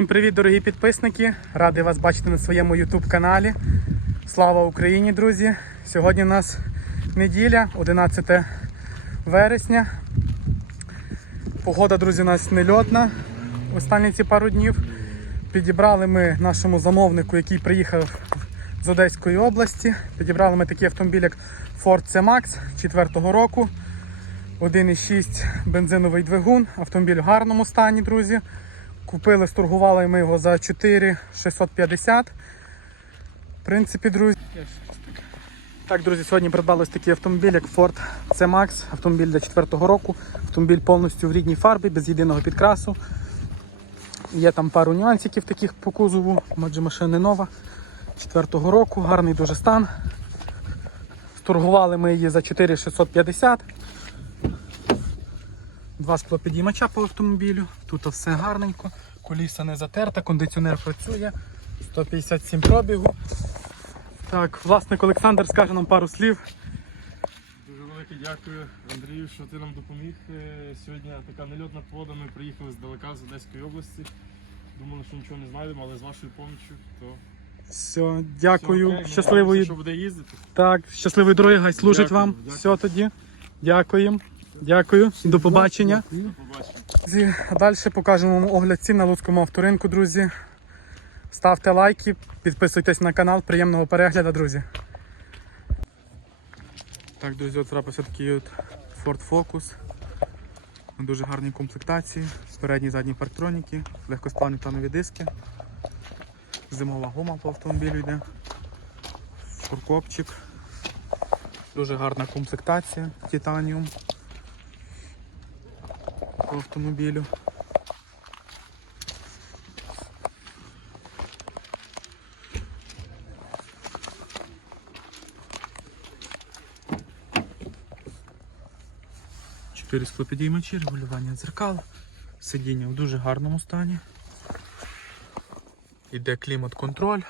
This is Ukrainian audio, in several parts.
Всім привіт, дорогі підписники! Радий вас бачити на своєму YouTube каналі. Слава Україні, друзі! Сьогодні у нас неділя, 11 вересня. Погода, друзі, у нас нельотна останні ці пару днів. Підібрали ми нашому замовнику, який приїхав з Одеської області. Підібрали ми такий автомобіль, як Ford C-Max 4 року. 1,6 бензиновий двигун, автомобіль в гарному стані, друзі. Купили, сторгували ми його за 4,650. В принципі, друзі. Так, друзі, сьогодні придбали ось такий автомобіль, як Ford C-Max, автомобіль для 4 року. Автомобіль повністю в рідній фарбі, без єдиного підкрасу. Є там пару нюансиків таких по кузову, адже машина нова. 4 року, гарний дуже стан. Сторгували ми її за 4,650. Два склопідіймача по автомобілю. Тут все гарненько, коліса не затерта, кондиціонер працює, 157 пробігу. Так, власник Олександр скаже нам пару слів. Дуже велике дякую, Андрію, що ти нам допоміг. Е, Сьогодні така нельотна погода. Ми приїхали здалека з Одеської області. Думали, що нічого не знайдемо, але з вашою допомогою, то Все, дякую. все окей. Щасливої що буде їздити. так, щасливої дороги, хай служить Дякую, вам. дякую. Все тоді. Дякуємо. Дякую. До побачення. Друзі, а далі покажемо вам огляд цін на Луцькому авторинку, друзі. Ставте лайки, підписуйтесь на канал, приємного перегляду, друзі. Так, друзі, от трапився такий от Ford Focus. На дуже гарній комплектації. Передні і задні парктроніки, легкосплавні планові диски. Зимова гума по автомобілю йде. Фуркопчик. Дуже гарна комплектація, титаніум по автомобілю. Чотири склопідіймачі, регулювання дзеркал, сидіння в дуже гарному стані. Іде клімат-контроль,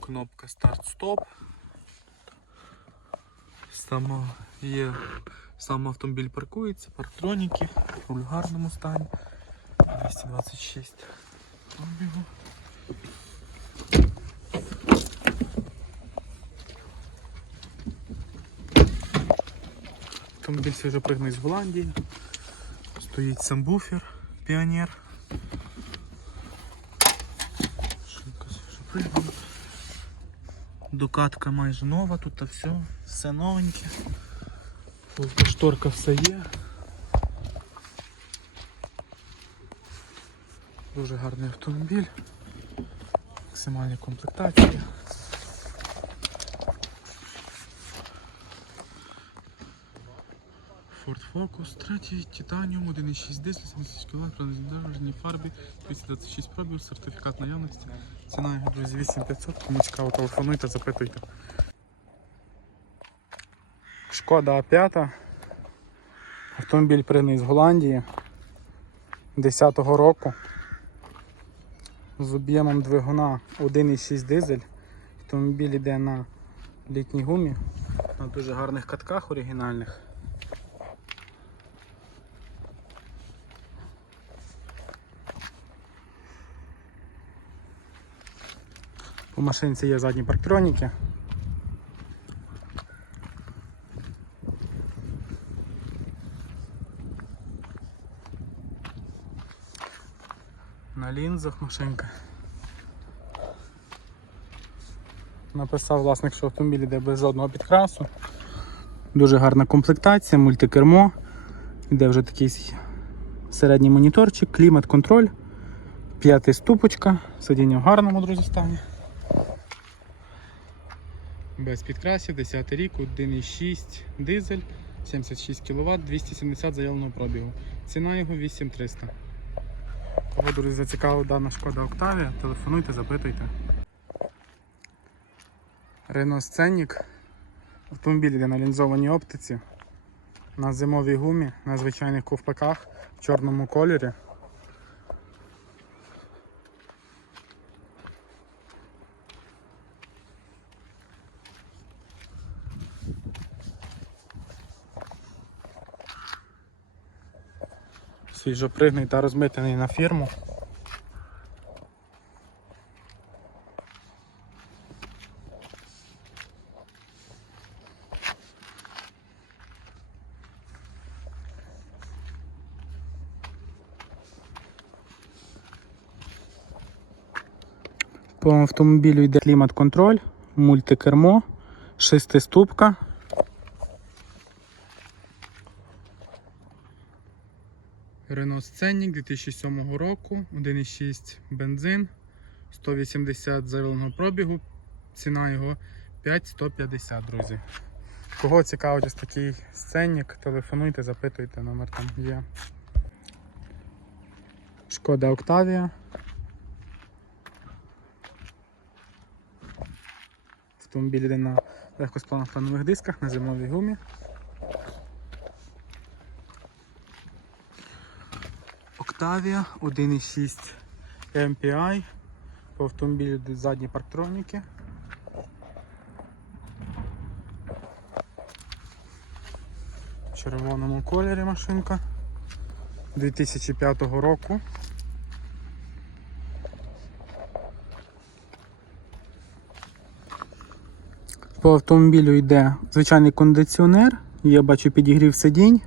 кнопка старт-стоп. Сама є Сам автомобіль паркується, парктроніки, в гарному стані. 226 пробігу. Автомобіль свіжопригнаний з Голландії. Стоїть самбуфер, піонер. Шинка свіжопригнана. Докатка майже нова, тут все, все новеньке. Тут шторка все є. Дуже гарний автомобіль. Максимальні комплектації. Ford Focus, третій, Titanium, 1.6 дизель, 70 кВт, пронизні фарбі, 226 пробів, сертифікат наявності. Ціна його, друзі, 8500, кому цікаво, телефонуйте, запитуйте. Шкода А5. Автомобіль пригнаний з Голландії 10-го року. З об'ємом двигуна 1,6 дизель. Автомобіль йде на літній гумі, на дуже гарних катках оригінальних. У машинці є задні парктроніки. Лінзах машинка. Написав власник, що автомобіль йде без жодного підкрасу. Дуже гарна комплектація, мультикермо. Йде вже такий середній моніторчик, клімат-контроль, п'ятий ступочка, сидіння в гарному друзі стані. Без підкрасів, 10 рік, 1,6 дизель, 76 кВт, 270 заявленого пробігу. Ціна його 8300. Кого, друзі, зацікавила дана шкода Октавія, телефонуйте, запитуйте. Renault Scenic. Автомобіль йде на лінзованій оптиці, на зимовій гумі, на звичайних ковпаках в чорному кольорі. свіжопригний та розмитений на фірму. По автомобілю йде клімат-контроль, мультикермо, шестиступка, Renault Scenic 2007 року, 1,6 бензин, 180 завіленого пробігу, ціна його 5150, друзі. Кого цікавить ось такий сценник, телефонуйте, запитуйте, номер там є. Шкода Октавія. Автомобіль йде на легкосплавних дисках на зимовій гумі. Октавія 1.6 MPI. По автомобілю задні парктроніки. В червоному кольорі машинка 2005 року. По автомобілю йде звичайний кондиціонер, я бачу підігрів сидінь.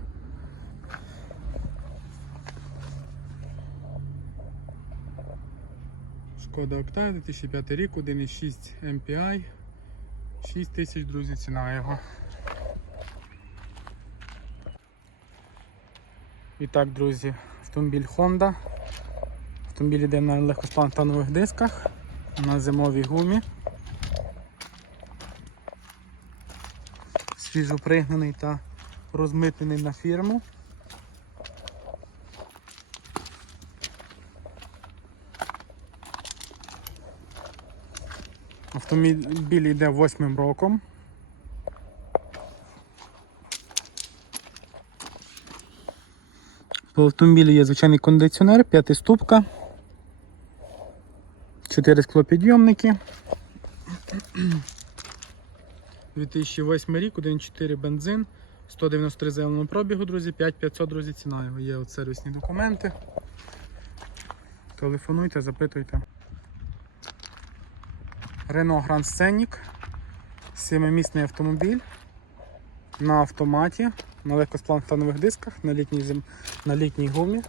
Шкода 2005 рік, 1.6 MPI. 6 тисяч, друзі, ціна його. І так, друзі, автомобіль Honda. Автомобіль йде на легкосплантанових дисках, на зимовій гумі. Свіжопригнаний та розмитнений на фірму. Автомобіль йде восьмим роком. По автомобілі є звичайний кондиціонер, п'ятиступка, 4 склопідйомники. 2008 рік, 1.4 бензин, 193 заявленого пробігу, друзі, 5500, друзі, ціна його. Є от сервісні документи. Телефонуйте, запитуйте. Renault Grand Scenic, 7-місний автомобіль на автоматі, на легкосплавних дисках, на літній, зим... на літній гумі.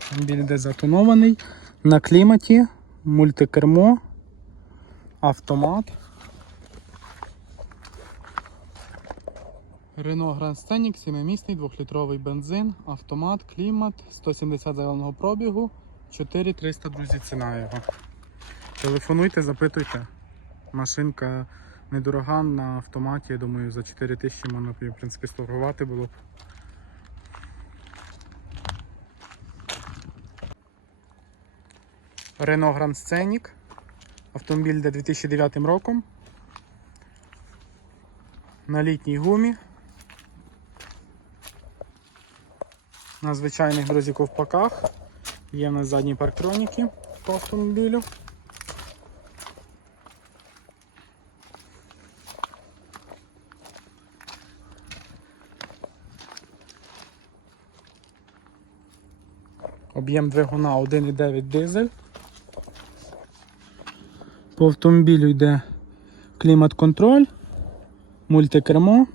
Автомобіль йде затонований, на кліматі, мультикермо, автомат. Renault Grand Scenic, 7-місний, 2-літровий бензин, автомат, клімат, 170 заявленого пробігу, 4300, друзі, ціна його. Телефонуйте, запитуйте. Машинка недорога на автоматі, я думаю, за 4000 можна в принципі сторгувати було б. Renault Grand Scenic. Автомобіль де 2009 роком. На літній гумі. На звичайних друзі ковпаках. Є в нас задні парктроніки по автомобілю. Об'єм двигуна 1,9 дизель. По автомобілю йде клімат-контроль, мультикермо,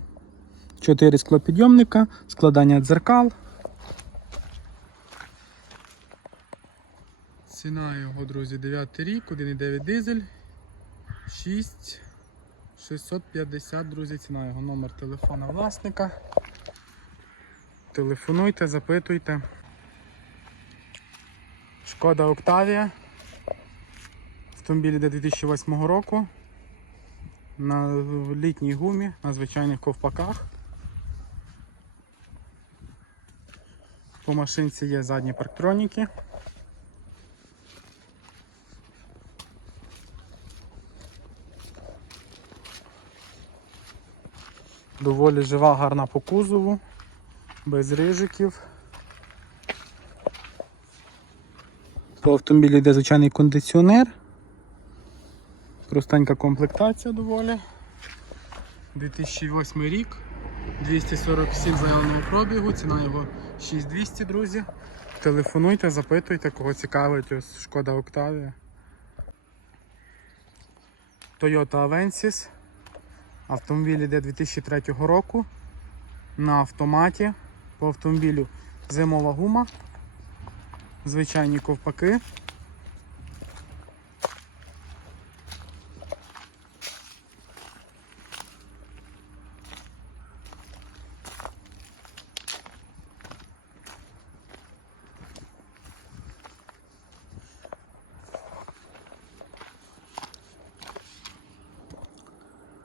4 склопідйомника, складання дзеркал. Ціна його, друзі, 9 рік, 1,9 дизель, 6 650, друзі, ціна його номер телефона власника. Телефонуйте, запитуйте. Шкода Октавія. Автомобіль йде 2008 року. На літній гумі, на звичайних ковпаках. По машинці є задні парктроніки. Доволі жива, гарна по кузову, без рижиків. По автомобілі йде звичайний кондиціонер. Простенька комплектація доволі. 2008 рік, 247 заявленого пробігу, ціна його 6200, друзі. Телефонуйте, запитуйте, кого цікавить ось Шкода Октавія. Toyota Avensis. Автомобіль іде 2003 року. На автоматі. По автомобілю зимова гума. Звичайні ковпаки.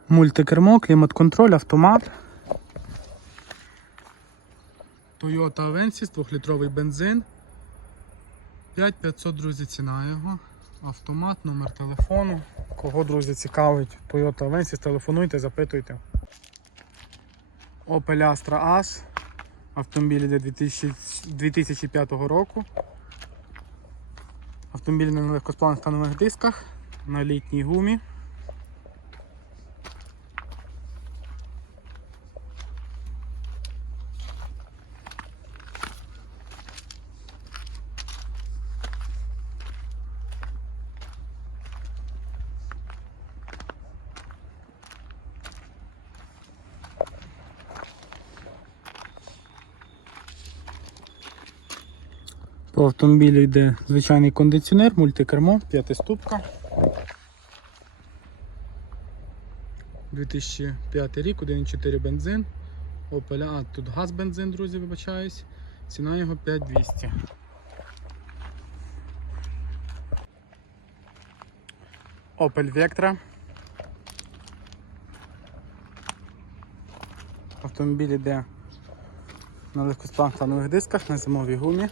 Мультикермо, клімат-контроль, автомат. Toyota Avensis, 2-літровий бензин. 5500, друзі, ціна його. Автомат, номер телефону. Кого, друзі, цікавить Toyota Avensis, телефонуйте, запитуйте. Opel Astra H. Автомобіль іде 2005 року. Автомобіль на легкосплавних станових дисках, на літній гумі. По автомобілю йде звичайний кондиціонер, мультикермо, п'ятиступка. 2005 рік, 1,4 бензин. Opel, а тут газ бензин, друзі, вибачаюсь. Ціна його 5200. Opel Vectra. Автомобіль йде на легкосплавних дисках на зимовій гумі.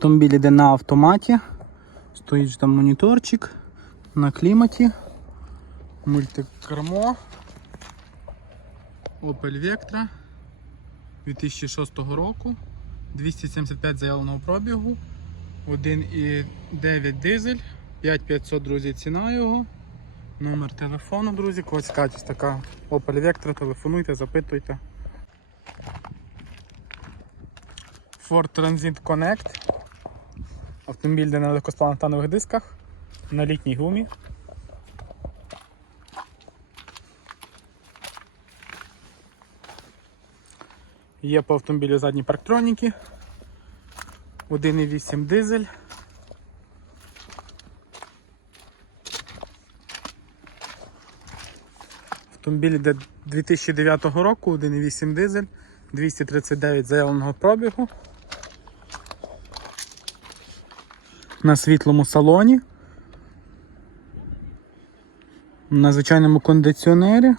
Автомобіль йде на автоматі. Стоїть там моніторчик на кліматі. Мультикермо. Opel Vectra 2006 року. 275 заявленого пробігу. 1,9 дизель. 5500, друзі, ціна його. Номер телефону, друзі. Кого цікавить така Opel Vectra, телефонуйте, запитуйте. Ford Transit Connect. Автомобіль йде на легкосплавних танових дисках, на літній гумі. Є по автомобілю задні парктроніки. 1,8 дизель. Автомобіль йде 2009 року, 1,8 дизель, 239 заявленого пробігу. На світлому салоні. На звичайному кондиціонері.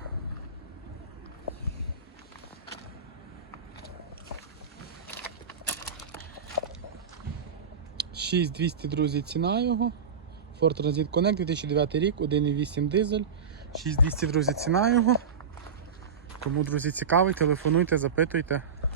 Шість 200, друзі, ціна його. Ford Transit Connect 2009 рік, 1,8 дизель. 6200, друзі, ціна його. Тому, друзі, цікавий, телефонуйте, запитуйте.